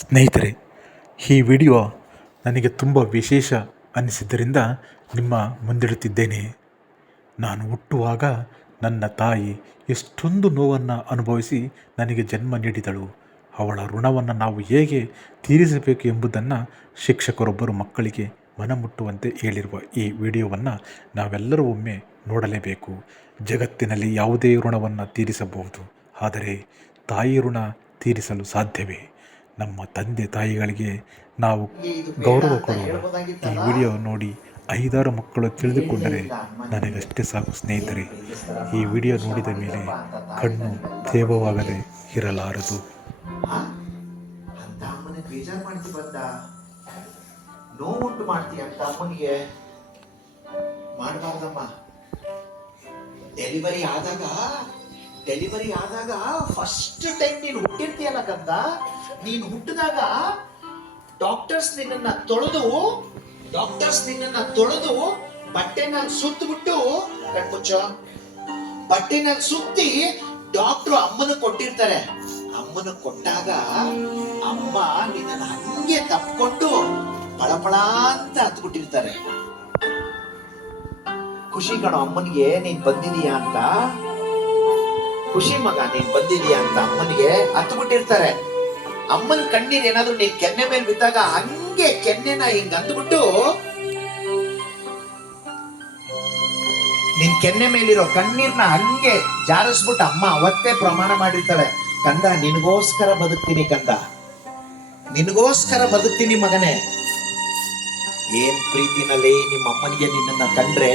ಸ್ನೇಹಿತರೆ, ಈ ವಿಡಿಯೋ ನನಗೆ ತುಂಬ ವಿಶೇಷ ಅನ್ನಿಸಿದ್ದರಿಂದ ನಿಮ್ಮ ಮುಂದಿಡುತ್ತಿದ್ದೇನೆ. ನಾನು ಹುಟ್ಟುವಾಗ ನನ್ನ ತಾಯಿ ಎಷ್ಟೊಂದು ನೋವನ್ನು ಅನುಭವಿಸಿ ನನಗೆ ಜನ್ಮ ನೀಡಿದಳು. ಅವಳ ಋಣವನ್ನು ನಾವು ಹೇಗೆ ತೀರಿಸಬೇಕು ಎಂಬುದನ್ನು ಶಿಕ್ಷಕರೊಬ್ಬರು ಮಕ್ಕಳಿಗೆ ಮನಮುಟ್ಟುವಂತೆ ಹೇಳಿರುವ ಈ ವಿಡಿಯೋವನ್ನು ನಾವೆಲ್ಲರೂ ಒಮ್ಮೆ ನೋಡಲೇಬೇಕು. ಜಗತ್ತಿನಲ್ಲಿ ಯಾವುದೇ ಋಣವನ್ನು ತೀರಿಸಬಹುದು, ಆದರೆ ತಾಯಿ ಋಣ ತೀರಿಸಲು ಸಾಧ್ಯವೇ? ನಮ್ಮ ತಂದೆ ತಾಯಿಗಳಿಗೆ ನಾವು ಗೌರವ ಕೊಡುವ ಈ ವಿಡಿಯೋ ನೋಡಿ 5-6 ಮಕ್ಕಳು ತಿಳಿದುಕೊಂಡರೆ ನನಗಷ್ಟೇ ಸಾಕು ಸ್ನೇಹಿತರೆ. ಈ ವಿಡಿಯೋ ನೋಡಿದ ಮೇಲೆ ಕಣ್ಣು ತೇವವಾಗದೆ ಇರಲಾರದು. ನೋವುಂಟು ಮಾಡ್ತೀಯ ಅಂತ ಅಮ್ಮನಿಗೆ ಮಾಡಬಾರ್ದಮ್ಮ. ಡೆಲಿವರಿ ಆದಾಗ ಫಸ್ಟ್ ಟೈಮ್ ನೀನು ಹುಟ್ಟಿರ್ತೀಯಲ್ಲ ಕಂದ, ನೀನು ಹುಟ್ಟಿದಾಗ ಡಾಕ್ಟರ್ಸ್ ನಿನ್ನನ್ನ ತೊಳೆದು ಬಟ್ಟೆನಲ್ಲಿ ಸುತ್ತಬಿಟ್ಟು ಕಣ್ಮುಚ್ಚ ಬಟ್ಟೆನಲ್ಲಿ ಸುತ್ತಿ ಡಾಕ್ಟ್ರು ಅಮ್ಮನ ಕೊಟ್ಟಿರ್ತಾರೆ. ಅಮ್ಮನ ಕೊಟ್ಟಾಗ ಅಮ್ಮ ನಿನ್ನ ಹಂಗೆ ತಪ್ಕೊಂಡು ಪಳಪಳ ಅಂತ ಹತ್ಬಿಟ್ಟಿರ್ತಾರೆ. ಖುಷಿ ಕಣೋ ಅಮ್ಮನಿಗೆ ನೀನ್ ಬಂದಿದೀಯಾ ಅಂತ, ಖುಷಿ ಮಗ ನೀನ್ ಬಂದಿದೀಯಾ ಅಂತ ಅಮ್ಮನಿಗೆ ಹತ್ಬಿಟ್ಟಿರ್ತಾರೆ. ಅಮ್ಮನ ಕಣ್ಣೀರ್ ಏನಾದ್ರು ನೀನ್ ಕೆನ್ನೆ ಮೇಲೆ ಬಿದ್ದಾಗ ಹಂಗೆ ಕೆನ್ನೆನ ಹಿಂಗ್ ಅಂದ್ಬಿಟ್ಟು ನಿನ್ ಕೆನ್ನೆ ಮೇಲಿರೋ ಕಣ್ಣೀರ್ನ ಹಂಗೆ ಜಾರಿಸ್ಬಿಟ್ಟು ಅಮ್ಮ ಅವತ್ತೇ ಪ್ರಮಾಣ ಮಾಡಿರ್ತಾಳೆ, ಕಂದ ನಿನಗೋಸ್ಕರ ಬದುಕ್ತೀನಿ, ಕಂದ ನಿನಗೋಸ್ಕರ ಬದುಕ್ತೀನಿ ಮಗನೇ. ಏನ್ ಪ್ರೀತಿನಲ್ಲಿ ನಿಮ್ಮ ಅಮ್ಮನಿಗೆ ನಿನ್ನನ್ನ ಕಂಡ್ರೆ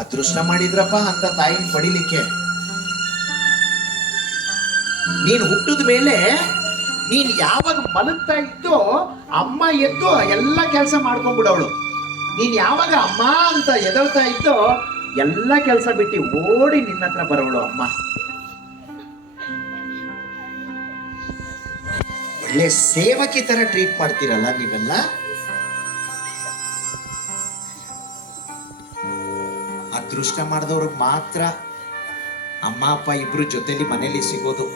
ಅದೃಷ್ಟ ಮಾಡಿದ್ರಪ್ಪ ಅಂತ ತಾಯಿನ ಪಡಿಲಿಕ್ಕೆ. ನೀನು ಹುಟ್ಟಿದ ಮೇಲೆ ನೀನ್ ಯಾವಾಗ ಮಲಗ್ತಾ ಇದ್ದೋ ಅಮ್ಮ ಎದ್ದು ಎಲ್ಲ ಕೆಲಸ ಮಾಡ್ಕೊಂಡ್ಬಿಡವಳು. ನೀನ್ ಯಾವಾಗ ಅಮ್ಮ ಅಂತ ಎದಳ್ತಾ ಇದ್ದೋ ಎಲ್ಲ ಕೆಲಸ ಬಿಟ್ಟು ಓಡಿ ನಿನ್ನ ಹತ್ರ ಬರೋಳು ಅಮ್ಮ. ಒಳ್ಳೆ ಸೇವಕಿ ತರ ಟ್ರೀಟ್ ಮಾಡ್ತೀರಲ್ಲ ನೀವೆಲ್ಲ. ಅದೃಷ್ಟ ಮಾಡಿದವ್ರಿಗೆ ಮಾತ್ರ ಅಮ್ಮ ಅಪ್ಪ ಇಬ್ರು ಜೊತೆಲಿ ಮನೇಲಿ ಸಿಗೋದು.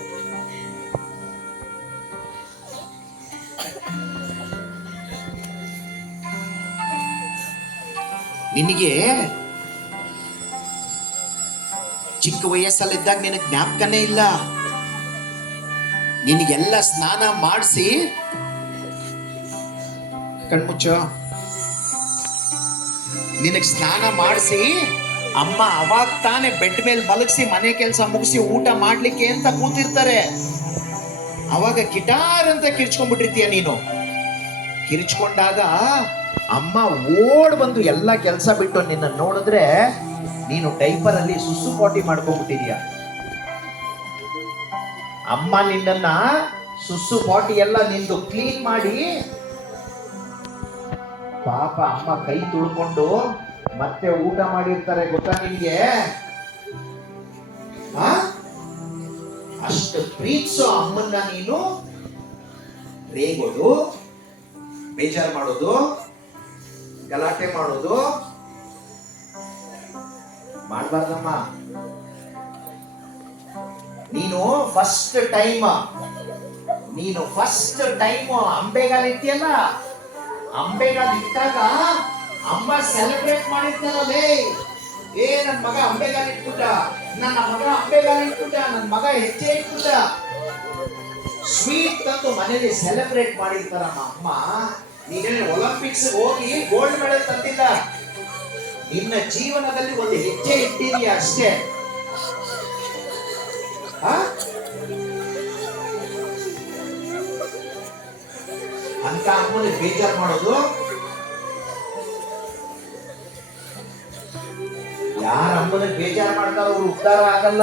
ನಿನಗೆ ಚಿಕ್ಕ ವಯಸ್ಸಲ್ಲಿದ್ದಾಗ ನಿನಗೆ ಜ್ಞಾಪಕನೇ ಇಲ್ಲ. ನಿನಗೆಲ್ಲ ಸ್ನಾನ ಮಾಡಿಸಿ ಕಣ್ಮುಚ್ಚ ನಿನಗೆ ಸ್ನಾನ ಮಾಡಿಸಿ ಅಮ್ಮ ಅವಾಗ ತಾನೇ ಬೆಡ್ ಮೇಲೆ ಮಲಗಿಸಿ ಮನೆ ಕೆಲಸ ಮುಗಿಸಿ ಊಟ ಮಾಡ್ಲಿಕ್ಕೆ ಅಂತ ಕೂತಿರ್ತಾರೆ. ಅವಾಗ ಗಿಟಾರ್ ಅಂತ ಕಿರ್ಚ್ಕೊಂಡ್ಬಿಟ್ಟಿರ್ತೀಯ ನೀನು. ಕಿರ್ಚ್ಕೊಂಡಾಗ ಅಮ್ಮ ಓಡ್ ಬಂದು ಎಲ್ಲ ಕೆಲಸ ಬಿಟ್ಟು ನಿನ್ನ ನೋಡಿದ್ರೆ ನೀನು ಡೈಪರ್ ಅಲ್ಲಿ ಸುಸು ಪಾಟಿ ಮಾಡ್ಕೊಂಡ್ಬಿಟ್ಟಿದೀಯ. ಅಮ್ಮ ನಿನ್ನನ್ನ ಸುಸು ಪಾಟಿ ಎಲ್ಲ ನಿಂದು ಕ್ಲೀನ್ ಮಾಡಿ ಪಾಪ ಅಮ್ಮ ಕೈ ತುಳ್ಕೊಂಡು ಮತ್ತೆ ಊಟ ಮಾಡಿರ್ತಾರೆ, ಗೊತ್ತಾ ನಿನ್ಗೆ? ಅಷ್ಟು ಪ್ರೀತಿಸೋ ಅಮ್ಮನ್ನ ನೀನು ರೇಗೋದು, ಬೇಜಾರು ಮಾಡೋದು, ಗಲಾಟೆ ಮಾಡೋದು ಮಾಡಬಾರ್ದಮ್ಮ. ನೀನು ಫಸ್ಟ್ ಟೈಮ್ ಅಂಬೆಗಾಲ ಇಟ್ಟಿಯಲ್ಲ, ಅಂಬೆಗಾಲ ಇಟ್ಟಾಗ ಅಮ್ಮ ಸೆಲೆಬ್ರೇಟ್ ಮಾಡಿರ್ತಾರಲ್ಲೇ, ನನ್ ಮಗ ಅಂಬೆಗಾಲ ಇಟ್ಬಿಟ್ಟ, ನನ್ನ ಮಗ ಹೆಜ್ಜೆ ಇಟ್ಬಿಟ್ಟ, ಸ್ವೀಟ್ ತಂದು ಮನೇಲಿ ಸೆಲೆಬ್ರೇಟ್ ಮಾಡಿರ್ತಾರಮ್ಮ ಅಮ್ಮ. ನೀನೇನು ಒಲಿಂಪಿಕ್ಸ್ ಹೋಗಿ ಗೋಲ್ಡ್ ಮೆಡಲ್ ತಂದಿಲ್ಲ, ನಿನ್ನ ಜೀವನದಲ್ಲಿ ಒಂದು ಹೆಜ್ಜೆ ಇಟ್ಟಿದೀಯ ಅಷ್ಟೇ. ಅಂತ ಅಮ್ಮನಿಗೆ ಬೇಜಾರು ಮಾಡೋದು. ಯಾರ ಅಮ್ಮನಿಗೆ ಬೇಜಾರು ಮಾಡ್ತಾರೋ ಅವ್ರು ಉದ್ಧಾರ ಆಗಲ್ಲ.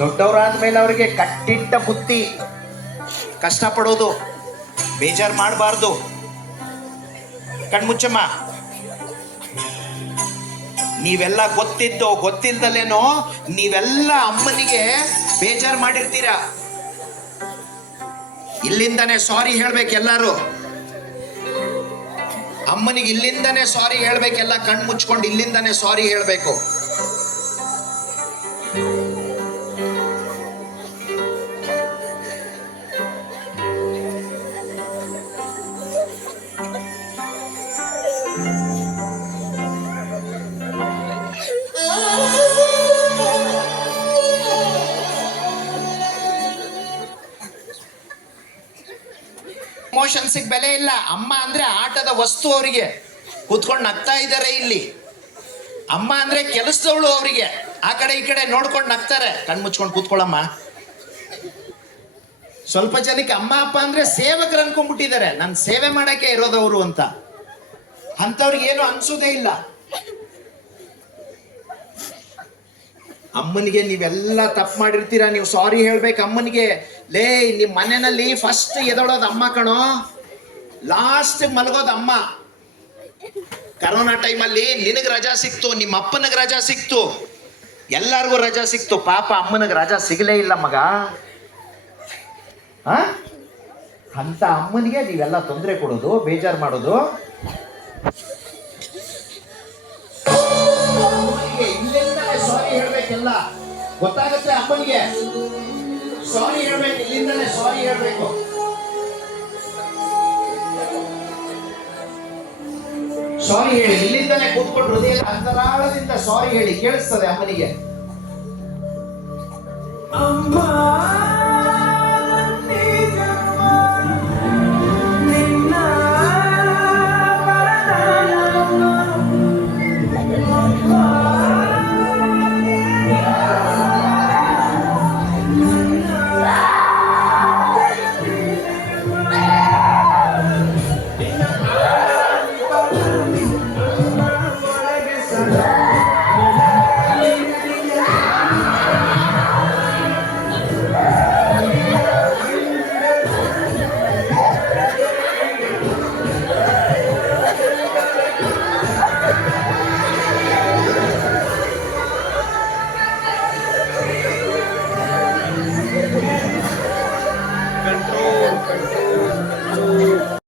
ದೊಡ್ಡವರಾದ್ಮೇಲೆ ಅವ್ರಿಗೆ ಕಟ್ಟಿಟ್ಟ ಬುದ್ಧಿ, ಕಷ್ಟಪಡೋದು, ಬೇಜಾರು ಮಾಡಬಾರ್ದು. ಕಣ್ಮುಚ್ಚಮ್ಮ, ನೀವೆಲ್ಲ ಗೊತ್ತಿಲ್ದಲೇನೋ ನೀವೆಲ್ಲ ಅಮ್ಮನಿಗೆ ಬೇಜಾರು ಮಾಡಿರ್ತೀರ. ಇಲ್ಲಿಂದಾನೆ ಸಾರಿ ಹೇಳ್ಬೇಕೆಲ್ಲರೂ. ಅಮ್ಮನಿಗೆ ಇಲ್ಲಿಂದಾನೆ ಸಾರಿ ಹೇಳ್ಬೇಕೆಲ್ಲ. ಕಣ್ಣು ಮುಚ್ಕೊಂಡು ಇಲ್ಲಿಂದಾನೆ ಸಾರಿ ಹೇಳ್ಬೇಕು. ಎಮೋಷನ್ಸಿಗೆ ಬೆಲೆ ಇಲ್ಲ. ಅಮ್ಮ ಅಂದ್ರೆ ಆಟದ ವಸ್ತು ಅವರಿಗೆ. ಕೂತ್ಕೊಂಡು ನಗ್ತಾ ಇದ್ದಾರೆ ಇಲ್ಲಿ. ಅಮ್ಮ ಅಂದ್ರೆ ಕೆಲಸದವಳು ಅವರಿಗೆ. ಆ ಕಡೆ ಈ ಕಡೆ ನೋಡ್ಕೊಂಡು ನಗ್ತಾರೆ. ಕಣ್ಮುಚ್ಕೊಂಡು ಕೂತ್ಕೊಳ್ಳಮ್ಮ. ಸ್ವಲ್ಪ ಜನಕ್ಕೆ ಅಮ್ಮ ಅಪ್ಪ ಅಂದ್ರೆ ಸೇವಕರು ಅನ್ಕೊಂಡ್ಬಿಟ್ಟಿದ್ದಾರೆ. ನನ್ನ ಸೇವೆ ಮಾಡಕ್ಕೆ ಇರೋದವರು ಅಂತ. ಅಂಥವ್ರಿಗೆ ಏನು ಅನ್ಸೋದೇ ಇಲ್ಲ. ಅಮ್ಮನಿಗೆ ನೀವೆಲ್ಲ ತಪ್ಪು ಮಾಡಿರ್ತೀರಾ, ನೀವು ಸಾರಿ ಹೇಳ್ಬೇಕು ಅಮ್ಮನಿಗೆ. ಲೇ, ನಿಮ್ಮ ಮನೆಯಲ್ಲಿ ಫಸ್ಟ್ ಎದೊಳೋದು ಅಮ್ಮ ಕಣೋ, ಲಾಸ್ಟ್ ಮಲಗೋದು ಅಮ್ಮ. ಕರೋನಾ ಟೈಮಲ್ಲಿ ನಿನಗೆ ರಜಾ ಸಿಕ್ತು, ನಿಮ್ಮ ಅಪ್ಪನಿಗೆ ರಜಾ ಸಿಕ್ತು, ಎಲ್ಲರಿಗೂ ರಜಾ ಸಿಕ್ತು. ಪಾಪ ಅಮ್ಮನಿಗೆ ರಜಾ ಸಿಗಲೇ ಇಲ್ಲ ಮಗ. ಅಂತ ಅಮ್ಮನಿಗೆ ನೀವೆಲ್ಲ ತೊಂದರೆ ಕೊಡೋದು, ಬೇಜಾರು ಮಾಡೋದು. ಇಲ್ಲಿಂದಲೇ ಸಾರಿ ಹೇಳ್ಬೇಕೆಲ್ಲ ಗೊತ್ತಾಗುತ್ತೆ. ಅಮ್ಮನಿಗೆ ಸಾರಿ ಹೇಳ್ಬೇಕು, ಇಲ್ಲಿಂದಲೇ ಸಾರಿ ಹೇಳ್ಬೇಕು. ಸಾರಿ ಹೇಳಿ, ಇಲ್ಲಿಂದಲೇ ಕೂತ್ಕೊಂಡು ಹೃದಯದ ಅಂತರಾಳದಿಂದ ಸಾರಿ ಹೇಳಿ. ಕೇಳಿಸ್ತದೆ ಅಮ್ಮನಿಗೆ. ಅಮ್ಮ